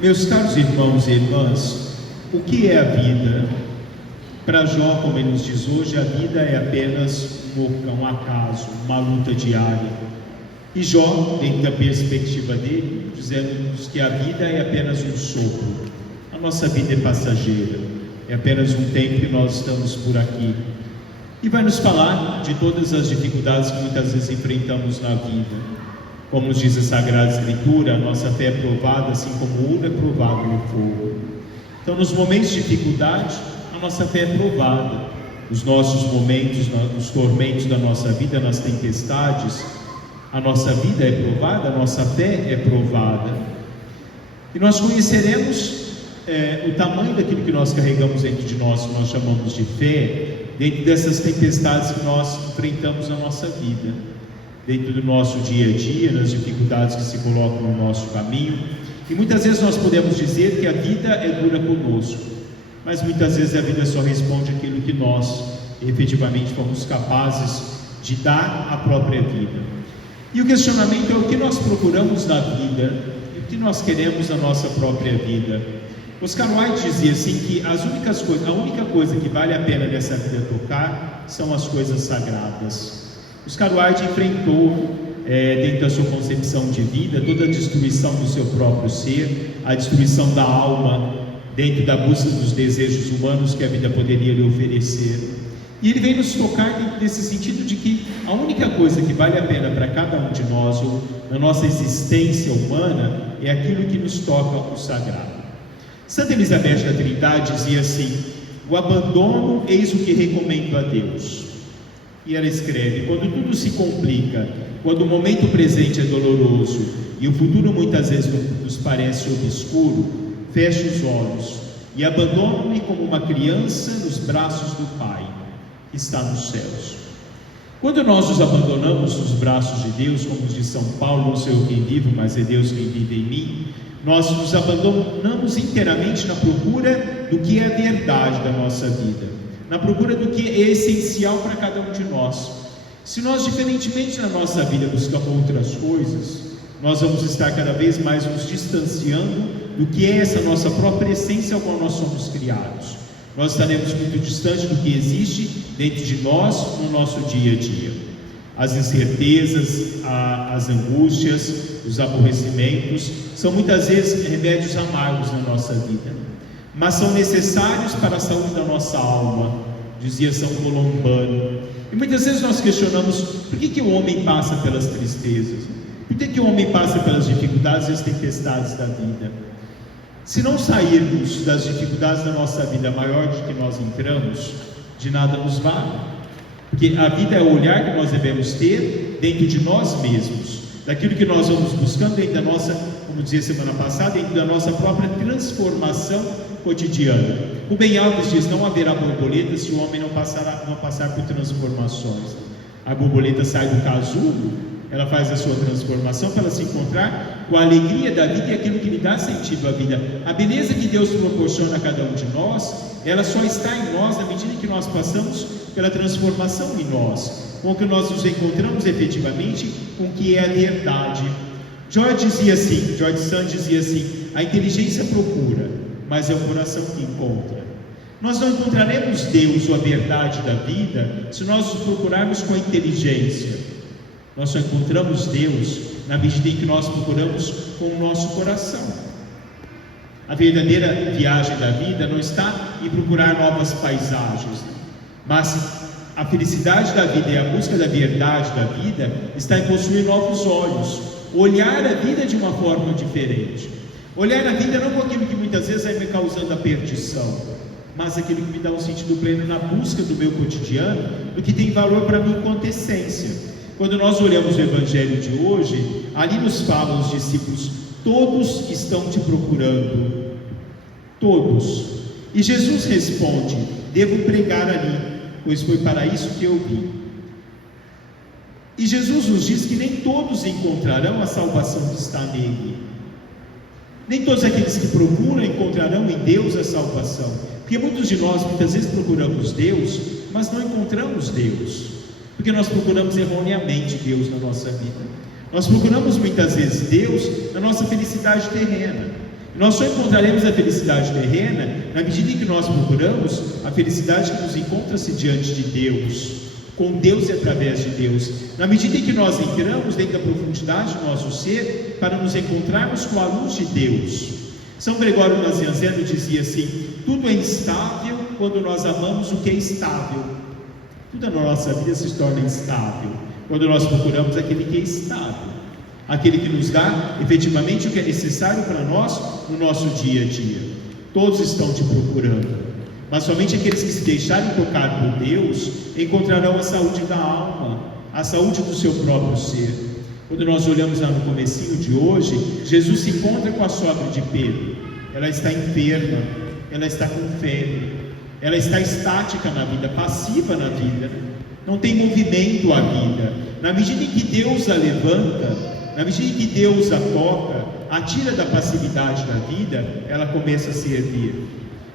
Meus caros irmãos e irmãs, o que é a vida? Para Jó, como ele nos diz hoje, a vida é apenas um acaso, uma luta diária. E Jó, dentro da perspectiva dele, dizendo-nos que a vida é apenas um sopro. A nossa vida é passageira, é apenas um tempo que nós estamos por aqui. E vai nos falar de todas as dificuldades que muitas vezes enfrentamos na vida. Como nos diz a Sagrada Escritura, a nossa fé é provada, assim como o ouro é provado no fogo. Então, nos momentos de dificuldade, a nossa fé é provada. Nos nossos momentos, nos tormentos da nossa vida, nas tempestades, a nossa vida é provada, a nossa fé é provada. E nós conheceremos o tamanho daquilo que nós carregamos dentro de nós, que nós chamamos de fé, dentro dessas tempestades que nós enfrentamos na nossa vida, dentro do nosso dia a dia, nas dificuldades que se colocam no nosso caminho. E muitas vezes nós podemos dizer que a vida é dura conosco, mas muitas vezes a vida só responde aquilo que nós efetivamente fomos capazes de dar à própria vida. E o questionamento é o que nós procuramos na vida e o que nós queremos na nossa própria vida. Oscar Wilde dizia assim que a única coisa que vale a pena nessa vida tocar são as coisas sagradas. Oscar Wilde enfrentou, dentro da sua concepção de vida, toda a destruição do seu próprio ser, a destruição da alma, dentro da busca dos desejos humanos que a vida poderia lhe oferecer. E ele vem nos tocar dentro desse sentido de que a única coisa que vale a pena para cada um de nós, ou na nossa existência humana, é aquilo que nos toca o sagrado. Santa Elizabeth da Trindade dizia assim: o abandono eis o que recomendo a Deus. E ela escreve: quando tudo se complica, quando o momento presente é doloroso e o futuro muitas vezes nos parece obscuro, fecho os olhos e abandono-me como uma criança nos braços do Pai, que está nos céus. Quando nós nos abandonamos nos braços de Deus, como diz São Paulo, não sou eu quem vivo, mas é Deus quem vive em mim, nós nos abandonamos inteiramente na procura do que é a verdade da nossa vida, na procura do que é essencial para cada um de nós. Se nós, diferentemente na nossa vida, buscamos outras coisas, nós vamos estar cada vez mais nos distanciando do que é essa nossa própria essência ao qual nós somos criados. Nós estaremos muito distante do que existe dentro de nós no nosso dia a dia. As incertezas, as angústias, os aborrecimentos são muitas vezes remédios amargos na nossa vida, mas são necessários para a saúde da nossa alma, dizia São Colombano. E muitas vezes nós questionamos: por que o homem passa pelas tristezas? Por que o homem passa pelas dificuldades e as tempestades da vida? Se não sairmos das dificuldades da nossa vida maior do que nós entramos, de nada nos vale. Porque a vida é o olhar que nós devemos ter dentro de nós mesmos, daquilo que nós vamos buscando dentro da nossa, como dizia semana passada, dentro da nossa própria transformação cotidiana. Rubem Alves diz: não haverá borboleta se o homem não passar por transformações. A borboleta sai do casulo, ela faz a sua transformação para ela se encontrar com a alegria da vida e aquilo que lhe dá sentido à vida. A beleza que Deus proporciona a cada um de nós, ela só está em nós na medida em que nós passamos pela transformação em nós, com que nós nos encontramos efetivamente com o que é a verdade. George Sand dizia assim: a inteligência procura, mas é o coração que encontra. Nós não encontraremos Deus ou a verdade da vida se nós o procurarmos com a inteligência. Nós só encontramos Deus na medida em que nós procuramos com o nosso coração. A verdadeira viagem da vida não está em procurar novas paisagens, mas a felicidade da vida e a busca da verdade da vida está em possuir novos olhos, olhar a vida de uma forma diferente, olhar a vida não com aquilo que muitas vezes vai me causando a perdição, mas aquilo que me dá um sentido pleno na busca do meu cotidiano, do que tem valor para mim enquanto essência. Quando nós olhamos o Evangelho de hoje, ali nos falam os discípulos: todos estão te procurando, todos. E Jesus responde: devo pregar ali, pois foi para isso que eu vim. E Jesus nos diz que nem todos encontrarão a salvação que está nele. Nem todos aqueles que procuram encontrarão em Deus a salvação, porque muitos de nós muitas vezes procuramos Deus, mas não encontramos Deus, porque nós procuramos erroneamente Deus na nossa vida. Nós procuramos muitas vezes Deus na nossa felicidade terrena. Nós só encontraremos a felicidade terrena na medida em que nós procuramos a felicidade que nos encontra-se diante de Deus, com Deus e através de Deus. Na medida em que nós entramos dentro da profundidade do nosso ser, para nos encontrarmos com a luz de Deus. São Gregório Nazianzeno dizia assim: tudo é instável quando nós amamos o que é estável. Tudo na nossa vida se torna instável quando nós procuramos aquele que é estável, aquele que nos dá efetivamente o que é necessário para nós no nosso dia a dia. Todos estão te procurando, mas somente aqueles que se deixarem tocar por Deus encontrarão a saúde da alma, a saúde do seu próprio ser. Quando nós olhamos lá no comecinho de hoje, Jesus se encontra com a sogra de Pedro. Ela está enferma, ela está com febre, ela está estática na vida, passiva na vida, não tem movimento à vida. Na medida em que Deus a levanta, na medida em que Deus a toca, a tira da passividade da vida, ela começa a se erguer.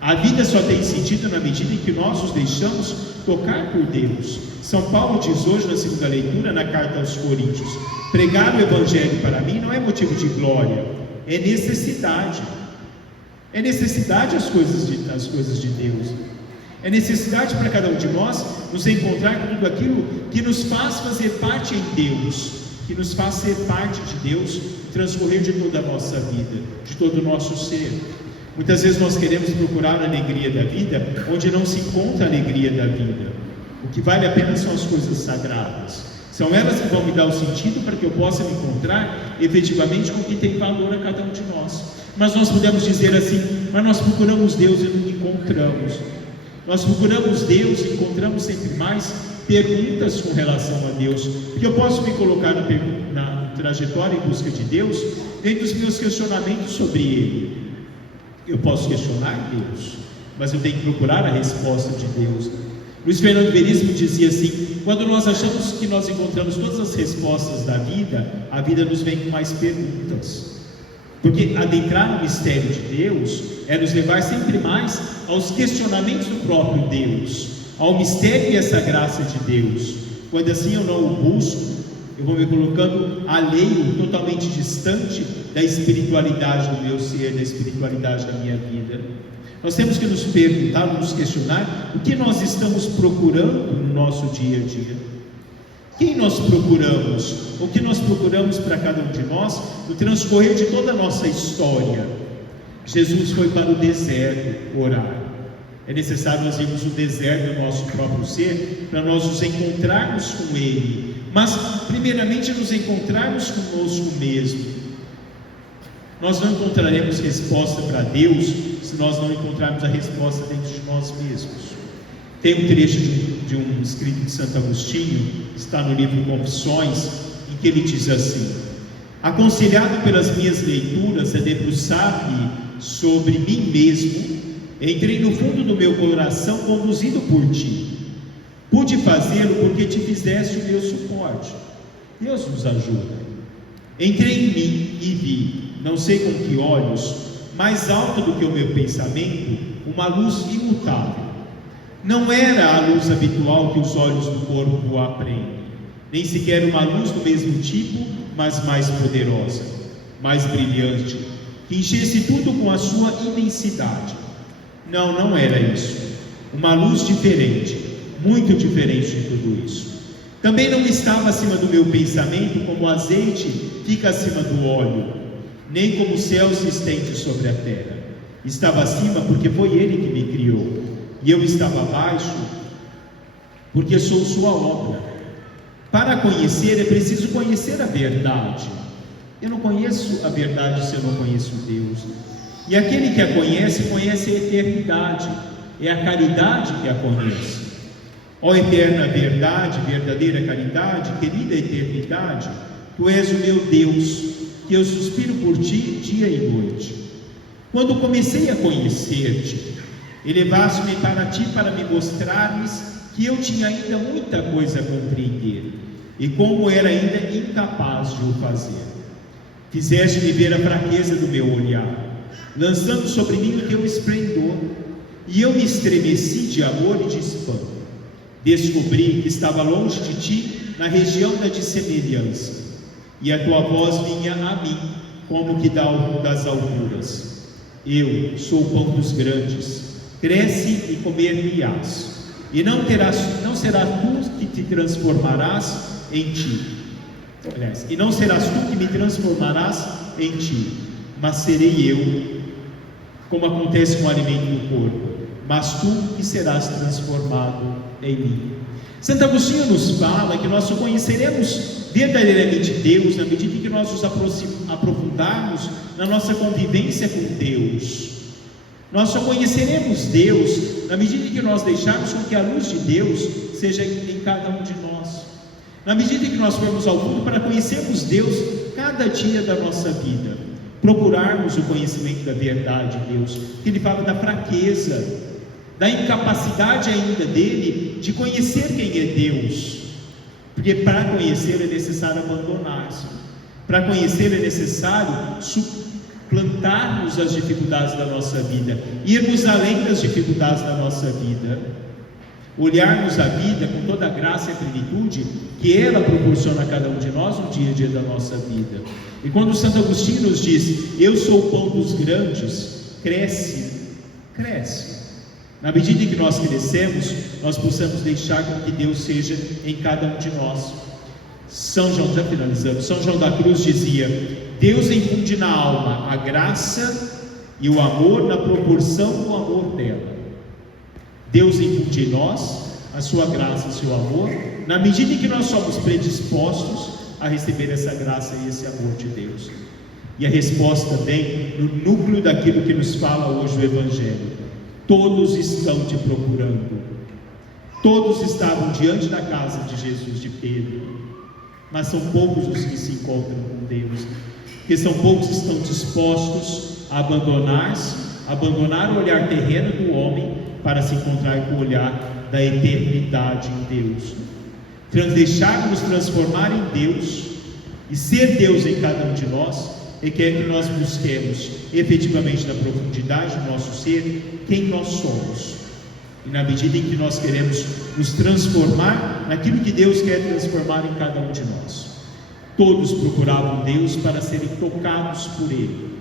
A vida só tem sentido na medida em que nós nos deixamos tocar por Deus. São Paulo diz hoje na segunda leitura, na carta aos Coríntios: pregar o Evangelho para mim não é motivo de glória, é necessidade. É necessidade as coisas de Deus. É necessidade para cada um de nós nos encontrar com tudo aquilo que nos faz fazer parte em Deus, que nos faz ser parte de Deus, transcorrer de toda a nossa vida, de todo o nosso ser. Muitas vezes nós queremos procurar a alegria da vida onde não se encontra a alegria da vida. O que vale a pena são as coisas sagradas. São elas que vão me dar o sentido para que eu possa me encontrar efetivamente com o que tem valor a cada um de nós. Mas nós podemos dizer assim: mas nós procuramos Deus e não encontramos. Nós procuramos Deus e encontramos sempre mais perguntas com relação a Deus. Porque eu posso me colocar na trajetória em busca de Deus dentro dos meus questionamentos sobre Ele. Eu posso questionar Deus, mas eu tenho que procurar a resposta de Deus. Luiz Fernando Veríssimo dizia assim: quando nós achamos que nós encontramos todas as respostas da vida, a vida nos vem com mais perguntas. Porque adentrar no mistério de Deus é nos levar sempre mais aos questionamentos do próprio Deus, ao mistério e essa graça de Deus. Quando assim eu não o busco, eu vou me colocando alheio, totalmente distante da espiritualidade do meu ser, da espiritualidade da minha vida. Nós temos que nos perguntar, nos questionar o que nós estamos procurando no nosso dia a dia. Quem nós procuramos? O que nós procuramos para cada um de nós no transcorrer de toda a nossa história? Jesus foi para o deserto orar. É necessário nós irmos no deserto do nosso próprio ser para nós nos encontrarmos com Ele, mas primeiramente nos encontrarmos conosco mesmo. Nós não encontraremos resposta para Deus se nós não encontrarmos a resposta dentro de nós mesmos. Tem um trecho de um escrito de Santo Agostinho, está no livro Confissões, em que ele diz assim: aconselhado pelas minhas leituras a debruçar-me sobre mim mesmo, entrei no fundo do meu coração conduzido por ti. Pude fazê-lo porque te fizeste o meu suporte. Deus nos ajuda. Entrei em mim e vi, não sei com que olhos, mais alto do que o meu pensamento, uma luz imutável. Não era a luz habitual que os olhos do corpo apreendem, nem sequer uma luz do mesmo tipo, mas mais poderosa, mais brilhante, que enchesse tudo com a sua imensidade. Não era isso. Uma luz diferente, muito diferente de tudo isso. Também não estava acima do meu pensamento como o azeite fica acima do óleo, nem como o céu se estende sobre a terra. Estava acima porque foi Ele que me criou, e eu estava abaixo porque sou sua obra. Para conhecer é preciso conhecer a verdade. Eu não conheço a verdade se eu não conheço Deus. E aquele que a conhece, conhece a eternidade. É a caridade que a conhece. Ó eterna verdade, verdadeira caridade, querida eternidade, Tu és o meu Deus, que eu suspiro por Ti dia e noite. Quando comecei a conhecer-Te, elevaste-me para Ti para me mostrares que eu tinha ainda muita coisa a compreender, e como era ainda incapaz de o fazer. Fizeste-me ver a fraqueza do meu olhar, lançando sobre mim o teu esplendor, e eu me estremeci de amor e de espanto. Descobri que estava longe de Ti, na região da dissemelhança, e a Tua voz vinha a mim, como que das alturas. Eu sou o pão dos grandes, cresce e comer-me-ás, e não serás tu que te transformarás em ti. Aliás, e não serás tu que me transformarás em ti, mas serei eu, como acontece com o alimento do corpo, mas tu que serás transformado em mim. Santo Agostinho nos fala que nós só conheceremos verdadeiramente Deus na medida em que nós nos aprofundarmos na nossa convivência com Deus. Nós só conheceremos Deus na medida em que nós deixarmos com que a luz de Deus seja em cada um de nós. Na medida em que nós formos ao mundo para conhecermos Deus cada dia da nossa vida, procurarmos o conhecimento da verdade de Deus, que Ele fala da fraqueza, da incapacidade ainda dele de conhecer quem é Deus, porque para conhecer é necessário abandonar-se, para conhecer é necessário suplantarmos as dificuldades da nossa vida, irmos além das dificuldades da nossa vida, olharmos a vida com toda a graça e a plenitude que ela proporciona a cada um de nós no dia a dia da nossa vida. E quando Santo Agostinho nos diz: eu sou o pão dos grandes, cresce. Na medida em que nós crescemos, nós possamos deixar com que Deus seja em cada um de nós. São João, já finalizando, São João da Cruz dizia: Deus infunde na alma a graça e o amor na proporção do amor dela. Deus infunde em nós a sua graça e o seu amor, na medida em que nós somos predispostos a receber essa graça e esse amor de Deus. E a resposta vem no núcleo daquilo que nos fala hoje o Evangelho. Todos estão te procurando. Todos estavam diante da casa de Jesus, de Pedro, mas são poucos os que se encontram com Deus, porque são poucos que estão dispostos a abandonar o olhar terreno do homem para se encontrar com o olhar da eternidade em Deus. Deixar-nos transformar em Deus e ser Deus em cada um de nós requer que nós busquemos efetivamente na profundidade do nosso ser quem nós somos, e na medida em que nós queremos nos transformar naquilo que Deus quer transformar em cada um de nós. Todos procuravam Deus para serem tocados por Ele.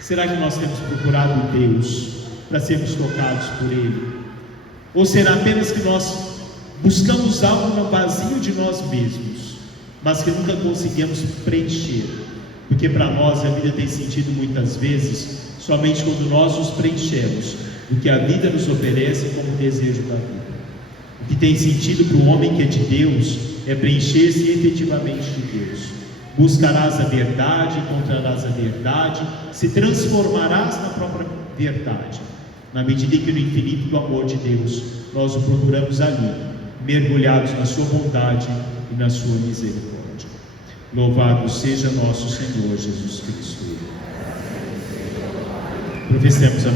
Será que nós temos procurado Deus para sermos tocados por Ele? Ou será apenas que nós buscamos algo no vazio de nós mesmos, mas que nunca conseguimos preencher? Porque para nós a vida tem sentido muitas vezes somente quando nós nos preenchemos do que a vida nos oferece como desejo da vida. O que tem sentido para o homem que é de Deus é preencher-se efetivamente de Deus. Buscarás a verdade, encontrarás a verdade, se transformarás na própria verdade, na medida em que no infinito do amor de Deus nós o procuramos ali, mergulhados na sua bondade e na sua misericórdia. Louvado seja nosso Senhor Jesus Cristo. Professemos a